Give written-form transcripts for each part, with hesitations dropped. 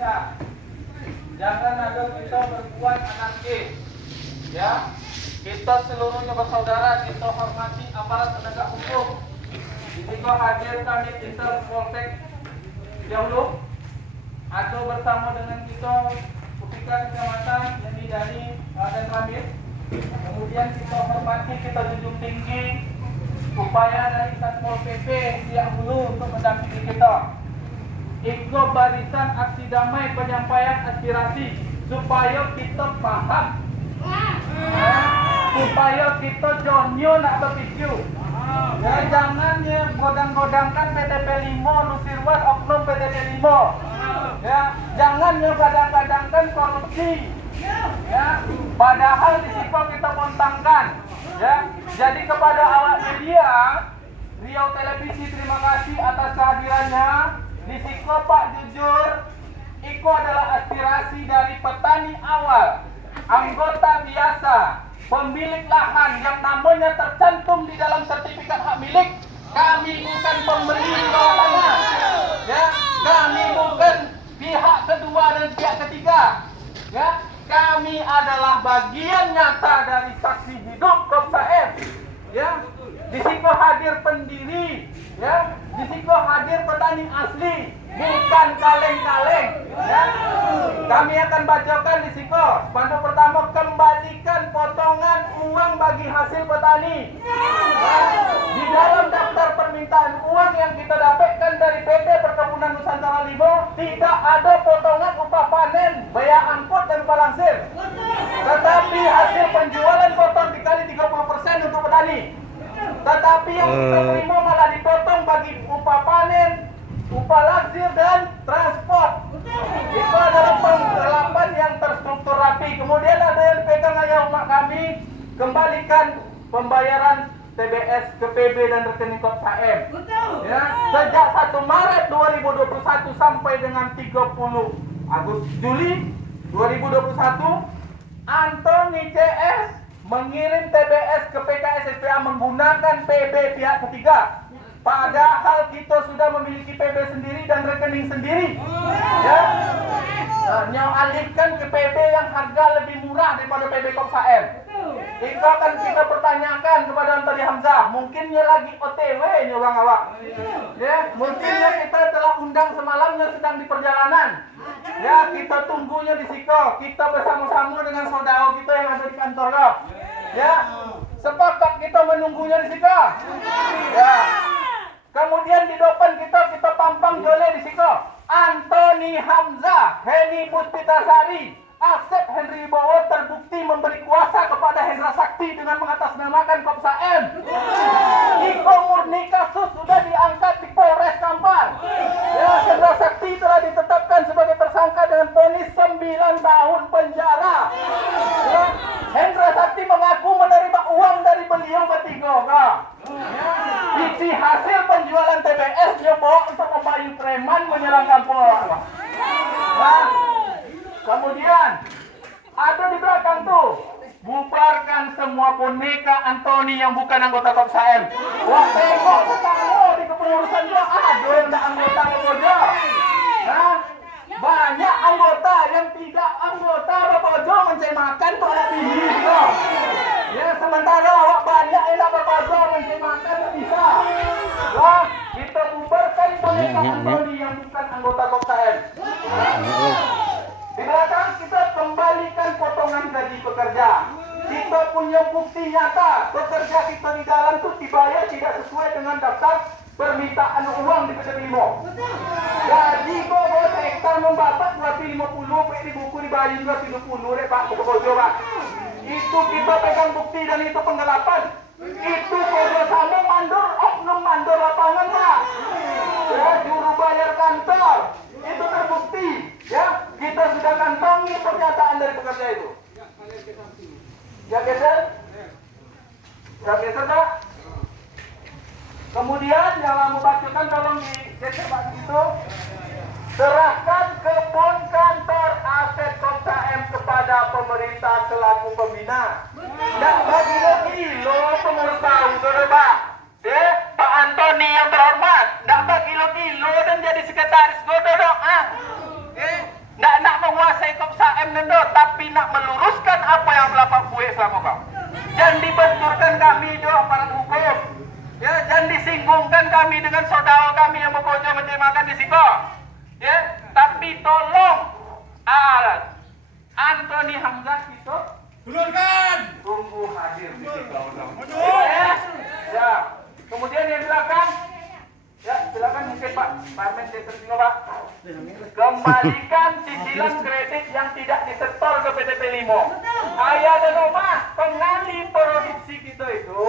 Indonesia. Jangan ada kita berbuat anarkis. Ya, kita seluruhnya bersaudara, kita hormati aparat penegak hukum. Di sini hadir kami Intel Polsek Jauh. Ada bersama dengan kita Pusika Kecamatan Yeni Dani dan Ramil. Kemudian kita hormati, kita junjung tinggi upaya dari Satpol PP Siak Hulu untuk mendampingi kita. Ikut barisan aksi damai penyampaian aspirasi supaya kita paham, supaya kita jonyo nak berpicu. Ya, jangan ya godang-godangkan PTP 5 Nusirwan oknum PTP 5. Ya, jangan ya gadang-gadangkan korupsi. Ya, padahal di situ kita bontangkan. Ya, jadi kepada awak media Riau Televisi, terima kasih atas kehadirannya. Di situ Pak jujur, itu adalah aspirasi dari petani awal, anggota biasa, pemilik lahan yang namanya tercantum di dalam sertifikat hak milik. Kami bukan pembeli bawah tanah. Ya, kami bukan pihak kedua dan pihak ketiga. Ya, kami adalah bagian nyata dari saksi hidup Kopsaem. Ya, di situ hadir pendiri, ya, di situ hadir petani asli, bukan kaleng-kaleng. Ya, kami akan bacakan di situ. Spanduk pertama, kembalikan potongan uang bagi hasil petani. Ya, di dalam daftar permintaan uang yang kita dapatkan dari PT Perkebunan Nusantara Limo, tidak ada potongan upah panen, biaya angkut dan palangsir. Tetapi hasil penjualan potong dikali 30% untuk petani. Tetapi yang kita terima malah dipotong bagi upah panen, upah langsir dan transport. Itu adalah penggelapan yang terstruktur rapi. Kemudian ada yang pegang ayah umat kami, kembalikan pembayaran TBS ke PB dan rekening Kopsaem. Ya, sejak 1 Maret 2021 sampai dengan 30 Juli 2021, Antoni CS mengirim TBS ke PKS SPA menggunakan PB pihak ketiga. Padahal kita sudah memiliki PB sendiri dan rekening sendiri. Ya, alihkan ke PB yang harga lebih murah daripada PB Kopsaem. Itu akan kita pertanyakan kepada Antoni Hamzah. Mungkinnya lagi OTW nya bang awak. Ya, mungkinnya kita telah undang semalamnya sedang di perjalanan. Ya, kita tunggunya di situ. Kita bersama-sama dengan saudara kita yang ada di kantor kau. Ya, sepakat kita menunggunya di situ. Ya. Kemudian di depan kita pampang jole di situ. Antoni Hamzah, Heni Puspitasari, Asep Henry Bowo terbukti memberi kuasa kepada Hendra Sakti dengan mengatasnamakan Kopsaem. Iko murni kasus sudah diangkat di Polres Kampar. Ya, Hendra Sakti telah ditetapkan sebagai tersangka dengan vonis 9 tahun penjara. Ya, Hendra Sakti mengaku menerima uang dari beliau bertiga. Isi hasil penjualan TBS dia bawa untuk membayu preman menyerang kampung. Nah, kemudian ada di belakang tuh, bubarkan semua boneka Antoni yang bukan anggota Kopsaem. Wah, tengok tetangga di kepengurusan dia ada yang tidak anggota Bapak. Nah, banyak anggota yang tidak anggota Bapak Jo mencari makan tuh anak bini juga. Ya, sementara awak banyak yang tak Bapak Jo mencari makan tak bisa. Wah, kita bubarkan boneka Antoni yang bukan anggota Kopsaem. Di belakang kita kembalikan potongan gaji pekerja. Kita punya bukti nyata pekerja kita di dalam itu dibayar tidak sesuai dengan daftar permintaan uang di PT Limo. Gaji kok sektor membapak 250, di buku dibayar 250 deh Pak, Bojo Pak. Itu kita pegang bukti dan itu penggelapan. Itu kerjasama mandor, oknum mandor lapangan Pak. Ya, juru bayar kantor. Itu terbukti. Ya, kita sudah kantongi pernyataan dari pekerja itu. Ya geser? Ya geser Pak? Kemudian yang mau bacakan tolong digeser Pak itu. Serahkan kebun kantor aset Kopsaem kepada pemerintah selaku pembina. Tidak bagi kilo pengurus tahu tuh Pak. Pak Antoni yang terhormat, tidak bagi kilo dan jadi sekretaris gue doang. KM nendo, tapi nak meluruskan apa yang melapak gue selama kau. Jangan dibenturkan kami jo aparat hukum. Ya, jangan disinggungkan kami dengan saudara kami yang bekerja menjemakan di siko. Ya, tapi tolong Anthony Hamzah itu Keluarkan. tunggu hadir di siko. Ya. Kemudian yang belakang, ya silakan mungkin Pak Parmen Desertino Pak. Kembalikan cicilan kredit yang tidak disetor ke PTP Limo. Ayah dan Oma, pengali produksi kita itu,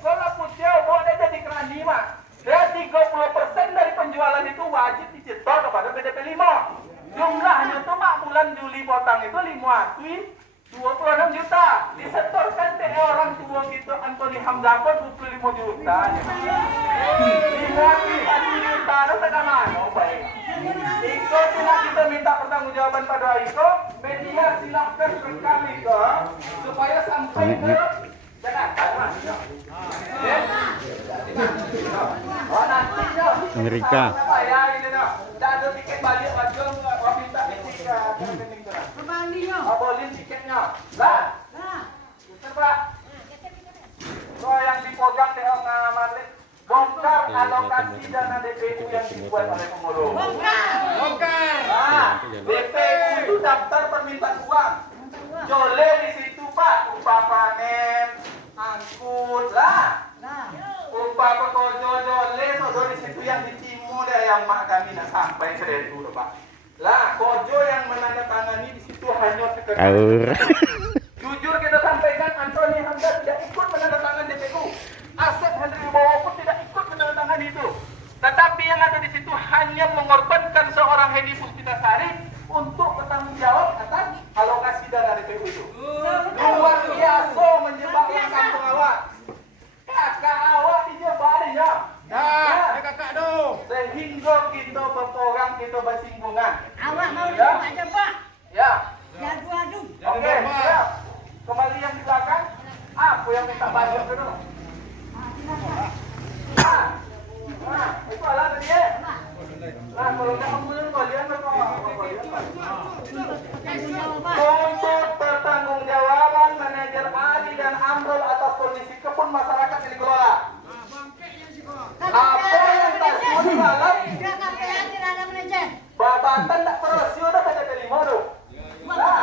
kalau pucau buat aja di kerani Mak. Ya 30% dari penjualan itu wajib disetor kepada PTP Limo. Jumlahnya tuh Mak bulan Juli potong itu 26 juta. Disetorkan ke orang tua kita Anthony Hamzah 25 juta. 50 juta itu tengah mana baik. Iko tidak kita minta pertanggungjawaban pada Iko, media silahkan rekam Iko supaya sampai ke Jakarta. Oh nantinya Amerika. Ya ini dah. Dah ada tiket balik lagi orang minta tiket ke rekening tu. Boleh tiketnya. Lah. Betul Pak. So yang dipegang di Malik bongkar alokasi dana DPU yang dibuat oleh pengurus. Bongkar. Nah, DPU itu daftar permintaan uang. Jole di situ Pak, upah panen, angkut lah. Upah pekojo jole itu di situ yang ditimu deh yang mak kami nak sampai ke situ Pak. Lah, kojo yang menandatangani di situ hanya sekedar. Jujur kita sampaikan Anthony Hamzah tidak ikut menandatangani DPU. Asep Henry Wibowo pun tidak ikut menandatangani itu. Tetapi yang ada di situ hanya mengorbankan seorang Hedi Puspitasari untuk bertanggung jawab atas alokasi dana DPU itu. Luar biasa menjebakkan kampung awak. Kakak awak dijebak dia. Dah, kakak tu. Sehingga kita berperang, kita bersinggungan. Awak mau dijebak aja Pak. Ya. Adu-adu. Oke, siap. Kembali yang di belakang. Aku yang minta bantuan dulu. Itu alat tadi ya. Nah, kalau nggak ambil kalian untuk pertanggungjawaban manajer Ali dan Amrul atas kondisi kebun masyarakat yang dikelola. Apa yang tak dalam Babatan tak perlu dah PTP Limo tu. Lah,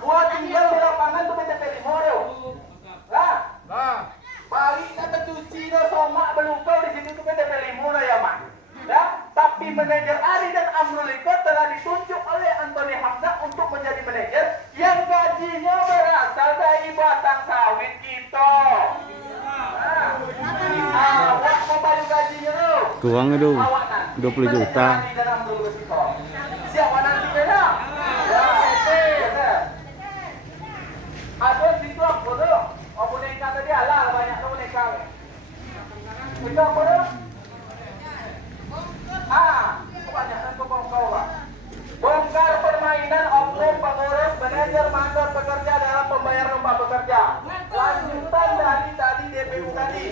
buat tinggal di lapangan tu PTP Limo tu. Lah, balik nak tercuci dah somak belukau di situ tu PTP Limo dah ya mak. Ya, tapi manajer Ari dan Amrul itu telah ditunjuk oleh Anthony Hamzah untuk menjadi manajer yang gajinya berasal dari batang sawit kita. Awak mau bayar gajinya tu? Kurang itu 20 juta. Siapa nanti beda? Ya, oke. Ada situ apa tu? Oh boneka tadi halal banyak tu boneka. Itu apa tu? Kebanyakan tu bongkar Pak. Bongkar permainan oknum pengurus manajer mandor pekerja dalam pembayaran upah pekerja. Lanjutan dari tadi DPU tadi.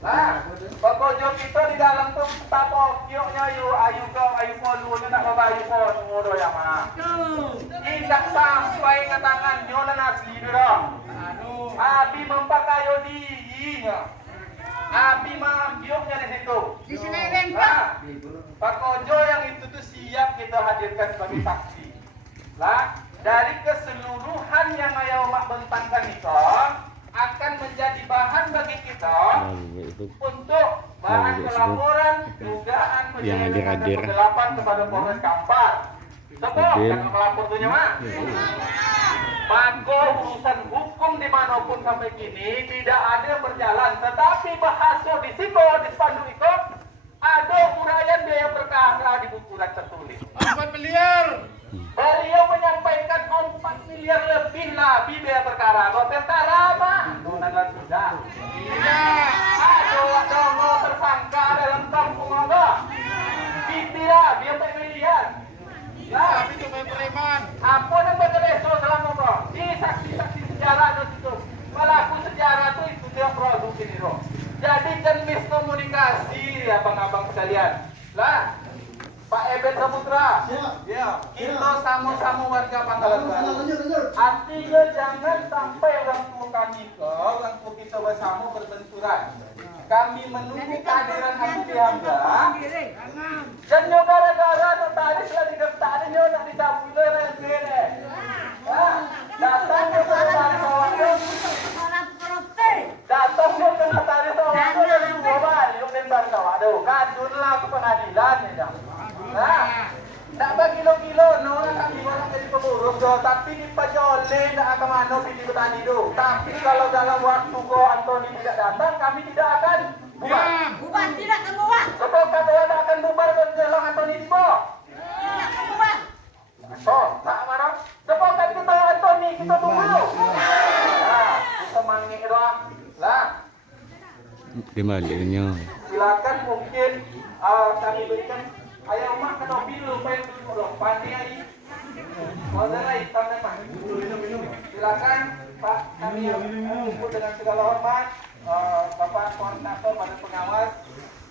Nah, pekojo kita di dalam tu tak pokioknya ayu polu ni nak bawa ayu polu ya mah. Tidak sampai ke tangan nyonan asli dah. Abi mempakayo dirinya. Abi mambioknya di situ. Di Seleweng Pak. Pekojo yang itu tu siap kita hadirkan sebagai saksi. Lah, dari keseluruhan yang ayah mak bentangkan itu akan menjadi bahan bagi kita untuk bahan pelaporan dugaan penyelidikan dan penggelapan kepada Polres Kampar. Sebab yang melapor tu mak. Maka urusan hukum dimanapun sampai kini tidak ada yang berjalan. Tetapi bahasa di siko, di spanduk itu ada uraian biaya perkara di buku surat tertulis. 4 miliar. Beliau menyampaikan 4 miliar lebih lah biaya perkara. Kalau perkara apa? Nonangan sudah. Tidak. Ada tersangka dalam kampung apa? Tidak, biar 4 miliar. Lah, Tapi tu main preman. apa yang berkereso selama kau? Di saksi-saksi sejarah itu situ. Pelaku sejarah itu dia produk ini roh. Jadi kan miskomunikasi abang-abang sekalian. Lah, Pak Ebet Saputra. Kita sama-sama warga Pangkalan Baru. Artinya jangan sampai orang tua kami orang tua kita bersama berbenturan. Kami menunggu kehadiran Habibie Hamzah. Dan nyo gara-gara notaris lah diketahui nyo nak dicabut rel-rel. Datang ke notaris awaknya. Datang ke notaris awaknya dari Bobal, yuk dengar kau. Aduh, kadunlah ke pengadilan ya. Nah, tak bagi kilo-kilo, nona kami orang jadi pengurus do, tapi di pajole nak akan mana pilih petani do. Tapi kalau dalam waktu ko Antoni tidak datang, kami tidak akan bubar. Bubar tidak akan bubar. Betul kata tidak akan bubar kalau dalam Antoni tiba. Tidak akan bubar. Oh, tak marah. Sebab kan kita Antoni kita tunggu. Nah, kita mangik doang. Lah, Dibaliknya. silakan mungkin kami berikan ayah mak kena bilu pengen dulu pandi ai. Saudara hitam dan pak. Silakan Pak kami kumpul dengan segala hormat Bapak Koordinator pada pengawas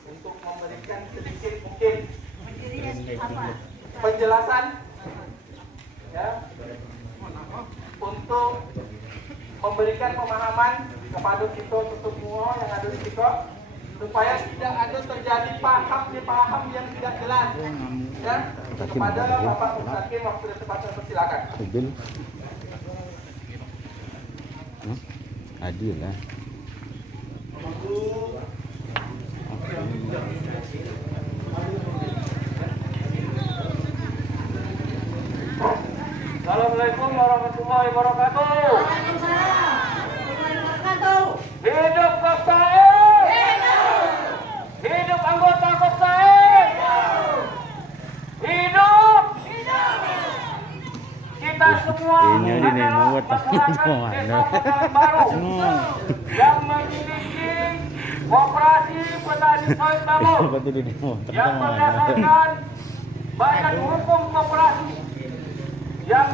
untuk memberikan sedikit mungkin penjelasan ya untuk memberikan pemahaman kepada kita untuk semua yang ada di kita supaya tidak ada terjadi paham yang tidak jelas ya kepada Bapak Hakim waktu dan tempat persilakan. Mobil. Adil lah. Assalamualaikum warahmatullahi wabarakatuh. Hidup Kopsae! Hidup anggota Kopsae! Hidup! Kita semua Ini di demo buat masyarakat semua. Desa Pangkalan Baru yang memiliki koperasi petani sawit tabur Betul di demo. yang berdasarkan badan hukum koperasi yang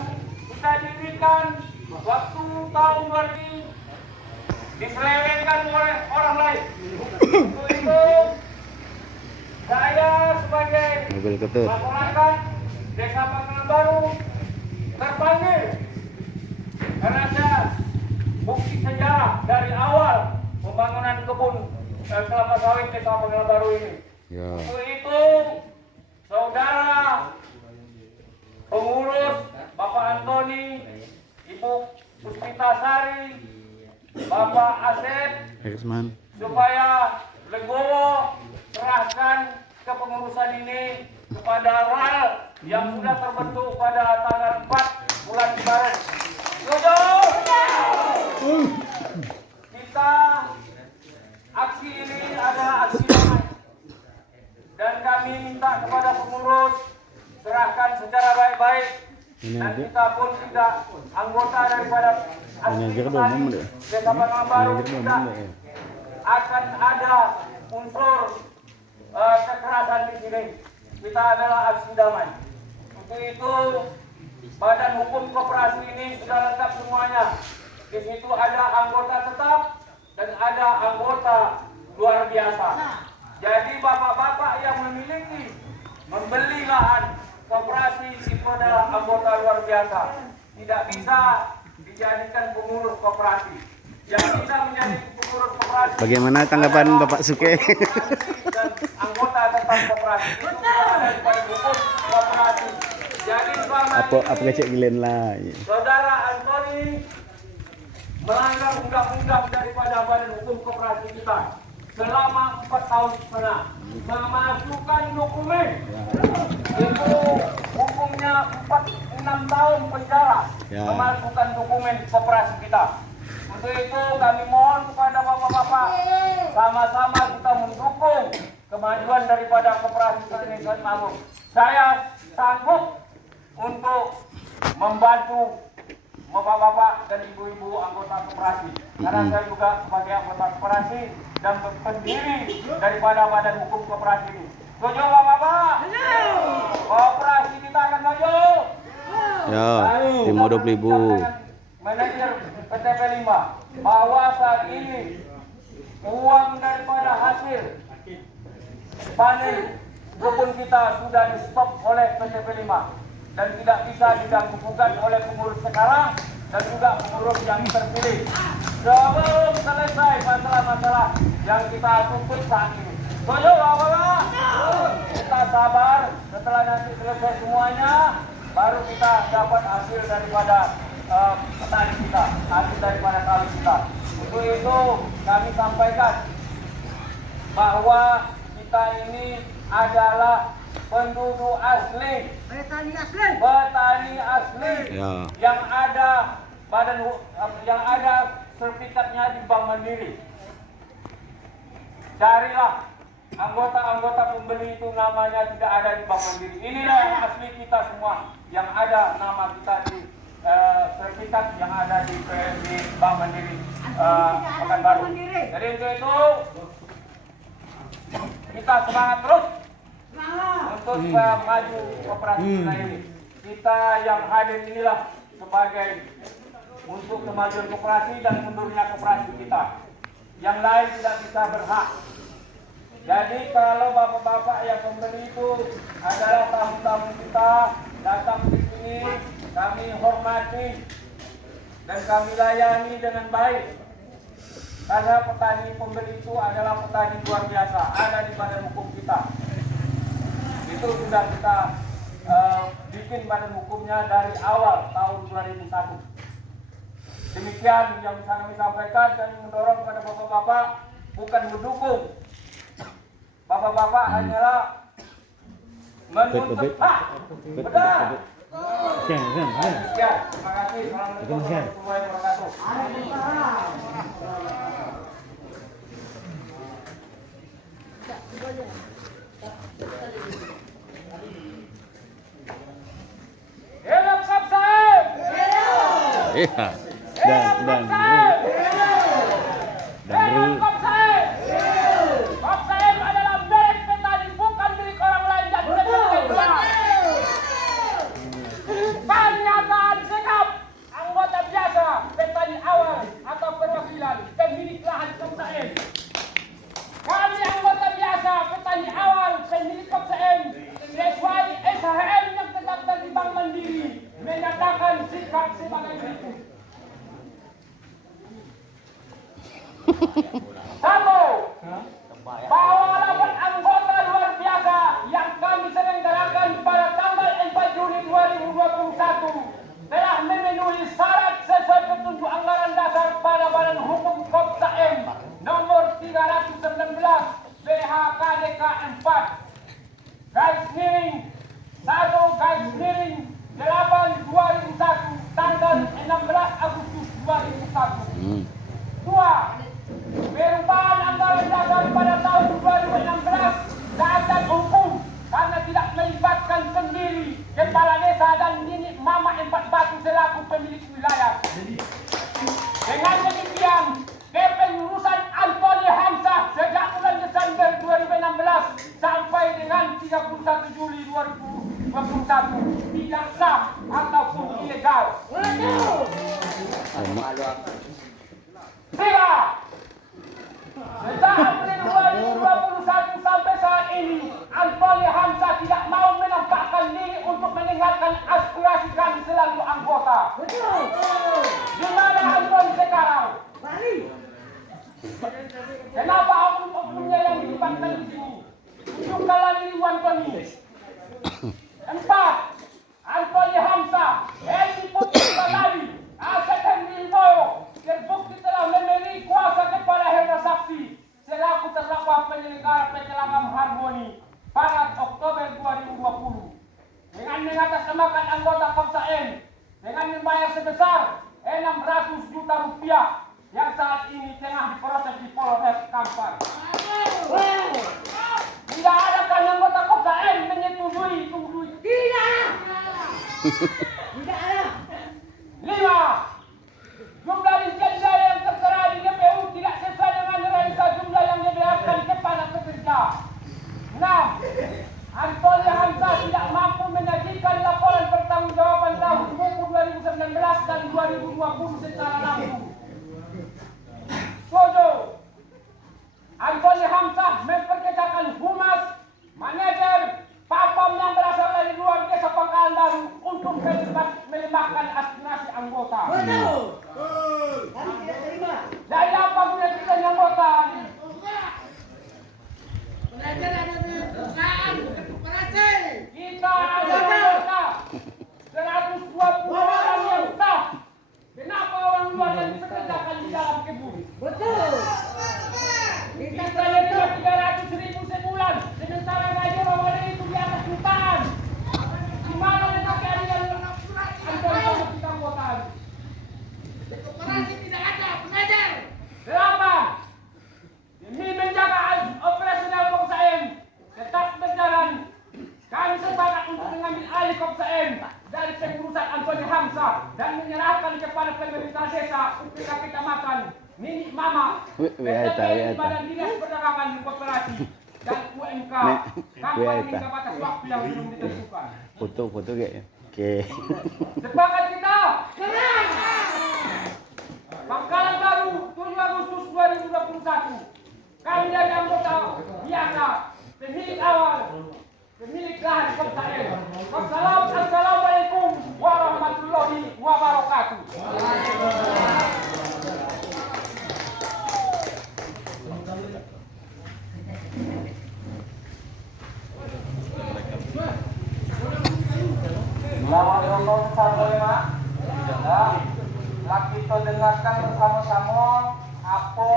kita dirikan waktu tahun 2000 diselewengkan oleh orang lain. Untuk itu saya sebagai Mobil ketut. masyarakat Desa Pangkalan Baru terpanggil karena saya bukti sejarah dari awal pembangunan kebun kelapa sawit Desa Pangkalan Baru ini. Ya. Untuk itu saudara pengurus Bapak Antoni, Ibu Puspitasari, Bapak Asep Eksman. supaya legowo serahkan kepengurusan ini kepada RAL yang sudah terbentuk pada tanggal 4 bulan Maret. Setuju? Kita aksi ini adalah aksi damai dan kami minta kepada pengurus serahkan secara baik-baik Ini dan aja. kita pun tidak anggota daripada Ini aja kan umum deh. Desa Pangkalan Baru Ini aja kan tidak umum deh. akan ada unsur kekerasan di sini. Kita adalah aksi damai. Untuk itu badan hukum koperasi ini sudah lengkap semuanya. Di situ ada anggota tetap dan ada anggota luar biasa. Jadi bapak-bapak yang memiliki membeli lahan koperasi itu adalah anggota luar biasa. Tidak bisa dijadikan pengurus koperasi. Yang bisa menjadi pengurus koperasi. Bagaimana tanggapan Bapak Suke? Dan anggota tetap koperasi itu ada daripada hukum koperasi. Jadi selama Apa ini kecil gilen lah. saudara Antoni melanggar undang-undang daripada badan hukum koperasi kita selama 4 tahun setengah memasukkan dokumen itu hukumnya 4-6 tahun penjara Ya. memasukkan dokumen koperasi kita. Untuk itu kami mohon kepada bapak-bapak sama-sama kita mendukung kemajuan daripada koperasi petani sawit tabur. Saya sanggup untuk membantu bapak-bapak dan ibu-ibu anggota koperasi karena saya juga sebagai anggota koperasi dan pendiri daripada badan hukum koperasi ini. Setuju bapak-bapak? Koperasi kita akan maju. Ya, Lalu, 5.000. manajer PTP 5 bahwa saat ini uang daripada hasil panen kebun kita sudah di stop oleh PTP 5 dan tidak bisa diganggu gugat oleh pengurus sekarang dan juga pengurus yang terpilih. Sebelum selesai masalah-masalah yang kita tuntut saat ini. Setuju Bapak-Bapak? Kita sabar, setelah nanti selesai semuanya, baru kita dapat hasil daripada petani kita, hasil daripada kali kita. Untuk itu kami sampaikan bahwa kita ini adalah penduduk asli, Petani asli. petani asli Ya. yang ada yang ada sertifikatnya di Bank Mandiri. Carilah anggota-anggota pembeli itu namanya tidak ada di Bank Mandiri. Inilah yang asli kita semua yang ada nama kita di sertifikat yang ada di Bank Mandiri Pekanbaru. Jadi untuk itu kita semangat terus untuk maju koperasi kita ini. Kita yang hadir inilah sebagai untuk kemajuan koperasi dan mundurnya koperasi kita. Yang lain tidak bisa berhak. Jadi kalau bapak-bapak yang pembeli itu adalah tamu-tamu kita datang di sini, kami hormati dan kami layani dengan baik. Karena petani pembeli itu adalah petani luar biasa, ada di badan hukum kita. Itu sudah kita bikin badan hukumnya dari awal tahun 2001. Demikian yang bisa kami sampaikan dan mendorong kepada bapak-bapak bukan mendukung. Bapak-bapak hanyalah menuntut hak. Benar. Siang. Sekian. Terima kasih. Assalamualaikum warahmatullahi wabarakatuh. Hello, Kapten. Iya. Dan Kapten adalah milik petani, bukan milik orang lain dan bukan milik orang. Pernyataan sikap anggota biasa, petani awal atau perwakilan pemilik lahan Kopsaem. Kami anggota biasa, petani awal, pemilik Kopsaem, sesuai SHM yang terdaftar di Bank Mandiri, menyatakan sikap sebagai berikut. Satu, bahwa rapat anggota luar biasa yang kami selenggarakan pada tanggal 4 Juni 2021 telah memenuhi syarat sesuai petunjuk anggaran dasar pada Badan Hukum Kopsaem nomor 319 BHKDK 4 /1/8/2001 tanggal 16 Agustus 2001. Dua, perubahan anggaran dasar pada tahun 2016 cacat hukum karena tidak melibatkan pendiri, kepala desa dan Nini Mama Empat Batu selaku pemilik wilayah. Dengan demikian, kepengurusan Antoni Hamzah sejak bulan Desember 2016 sampai dengan 31 Juli 2021 tidak sah ataupun ilegal. Tiga, sejak April 2021 sampai saat ini, Antoni Hamzah tidak mau menampakkan diri untuk mendengarkan aspirasi kami selalu anggota. Di mana Antoni sekarang? Kenapa oknum-oknumnya yang dilibatkan di sini? Tunjukkanlah diri Antoni. Empat, Antoni Hamzah, Edi Putri Batali, Asep Henry Boyo, terbukti telah memberi kuasa kepada Hendra Saksi selaku terdakwa penyelenggara Pecelakaan Harmoni pada Oktober 2020 dengan mengatasnamakan anggota Kopsaem dengan membayar sebesar 600 juta rupiah yang saat ini tengah diproses di Polres Kampar. Tidak ada kan anggota Kopsaem menyetujui itu? Tidak ada. Lima, jumlah rincian biaya yang tertera di DPU tidak sesuai dengan realita jumlah yang dibayarkan kepada pekerja. 6. Antoni Hamzah tidak mampu menyajikan laporan pertanggungjawaban tahun buku 2019 dan 2020 secara langsung. 7. Antoni Hamzah memperkerjakan humas, manajer, anggota. Betul. Kami tidak terima. Dari apa punya kita yang anggota? Belajar ada perusahaan koperasi. Kita ada anggota 120 orang yang sah. Kenapa orang luar yang dipekerjakan di dalam kebun? Betul. Kita terima 300.000 sebulan, sementara gaji orang itu di atas jutaan. Di mana letak keadilan antara kita anggotaan? Koperasi tidak ada belajar. Delapan, demi menjaga operasional Kopsaem tetap berjalan, kami sepakat untuk mengambil alih Kopsaem dari pengurusan Antoni Hamzah dan menyerahkan kepada pemerintah desa UPK Kecamatan Minik Mama, PTP Badan Dinas Perdagangan dan Koperasi dan UMK tanpa hingga batas waktu yang belum ditentukan. Foto kayaknya. Oke. Sepakat kita? Pangkalan Baru 7 Agustus 2021. Kami dari anggota biasa, pemilik awal, pemilik lahan Kopsaem. Assalamualaikum warahmatullahi wabarakatuh. Lawan Allah sama lah kita dengarkan bersama-sama apa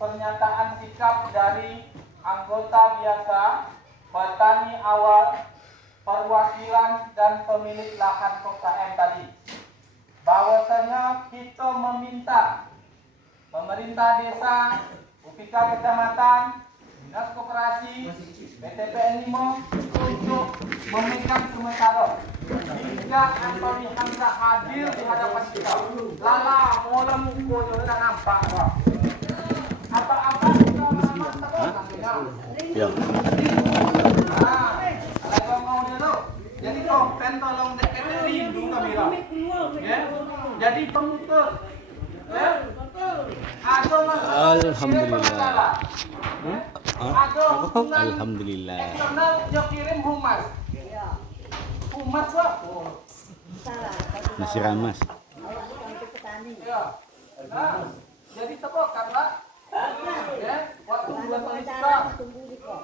pernyataan sikap dari anggota biasa, petani awal, perwakilan dan pemilik lahan Kopsaem tadi. Bahwasanya kita meminta pemerintah desa, UPK Kecamatan, Dinas Koperasi, PTPN 5 untuk memegang sementara hingga Antoni Hamzah hadir di hadapan kita. Lala, mola mukonya udah nampak kok. Apa-apa kita lama terus. Ya. Nah, kalau mau dulu. Jadi kompen tolong dekat rindu kamera. Ya. Jadi pemutus. Ya. Ada masalah. Alhamdulillah. Ada hubungan Alhamdulillah. eksternal dia kirim humas. Humas kok. Salah. Nasi ramas. Kalau bukan untuk petani. Ya. Nah, jadi tepokan Pak. Ya, waktu bulan Wawancara kita. tunggu di kok.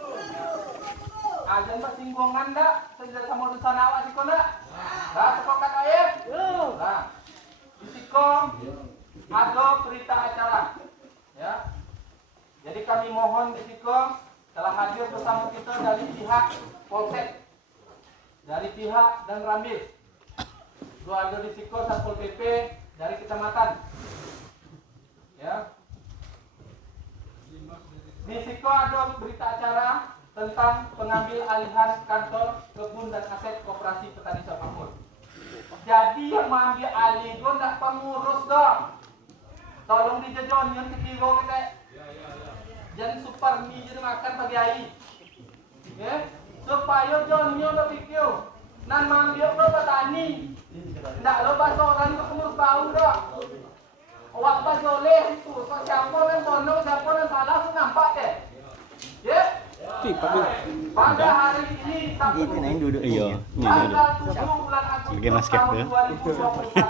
Ajan Pak singgungan dak, kerja sama urusan awak siko dak. Nah, tepokan ayat. Nah, di siko ada berita acara. Ya. Jadi kami mohon di siko telah hadir bersama kita dari pihak Polsek, dari pihak dan Rambil. Dua ada di siko Satpol PP dari kecamatan. Ya. Di siko ada berita acara tentang pengambil alihan kantor, kebun dan aset Koperasi Petani Sawit Makmur. Jadi yang mengambil alih itu tidak pengurus dong. Tolong dijajon yang ketiga kita. Jangan super mie jadi makan pagi hari. Ya, supaya Johnnya berpikir nan manggil lo petani. Tidak lo bahasa orang itu pengurus bau dong. Awak bahasa oleh itu. Kok siapa yang bono, siapa yang salah tu nampak deh. Ya. Pada hari ini Sabtu Iya, tanggal 7 bulan Agustus Pakai masker tahun dia. 2021